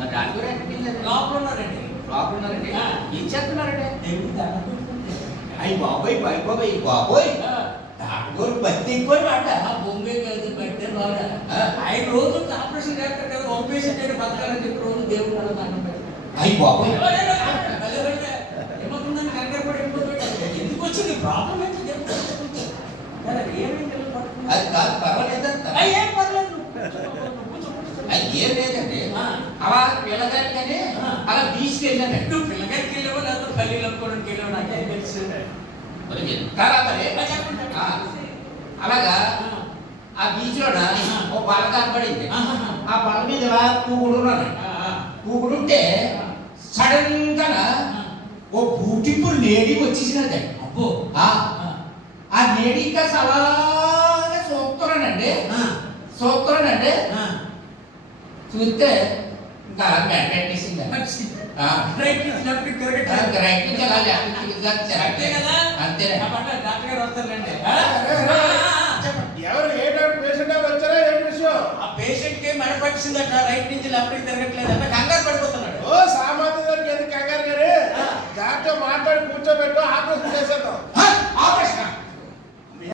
మరి డాక్టర్ లోపల ఉన్నారండి. లోపల ఉన్నారండి. ఏం చేస్తున్నారండి? దేవుడు దండం పెట్టుకుంటే. అయ్యి బాబోయ్ బాబోయ్ బాబోయ్ డాక్టర్ బతి ఎక్కువ మాట. బొంబే కలిసి పెట్టే బాగా ఆయన రోజు ఆపరేషన్ చేస్తారు కదా, ఒక పేషెంట్ అయితే బతకాలని చెప్పి రోజు దేవుడు అలా దండం పెడతారు. అయ్యి బాబోయ్ ఏమవుతుందని కంగారు పడి ఎందుకు వచ్చింది ప్రాబ్లం ఏంటి దేవుడు ఏమైంది అది కాదు పర్వాలేదంట. ఏం పర్లేదు అది ఏం లేదండి. అలా పిల్లగారికి కానీ అలా బీచ్కి వెళ్ళానండి. నువ్వు పిల్లగారికి వెళ్ళావో లేకపోతే పల్లీలు అమ్ముకోవడానికి వెళ్ళావు నాకే తెలుసు. మరి చెప్తారా మరి? అలాగా ఆ బీచ్ లో ఓ బల కనపడింది. ఆ బల మీద ఇలా కూగుడున్నాను. కూగుడుంటే సడన్ గా ఓ బ్యూటిఫుల్ లేడీ వచ్చేసినది. అబ్బో ఆ లేడీ ఇంకా అలాగే చూస్తున్నానండి. చూస్తే ఇంకా అలా పెట్టేసింది. రైట్ నుంచి అంతే కదా. అంతే డాక్టర్ గారు వస్తారండి. ఎవరు ఏ పేషెంట్ వచ్చారా ఏంటి విషయం? ఆ పేషెంట్ కి మెడ పట్టిందట, రైట్ నుంచి లెఫ్ట్ కి తిరగట్లేదట.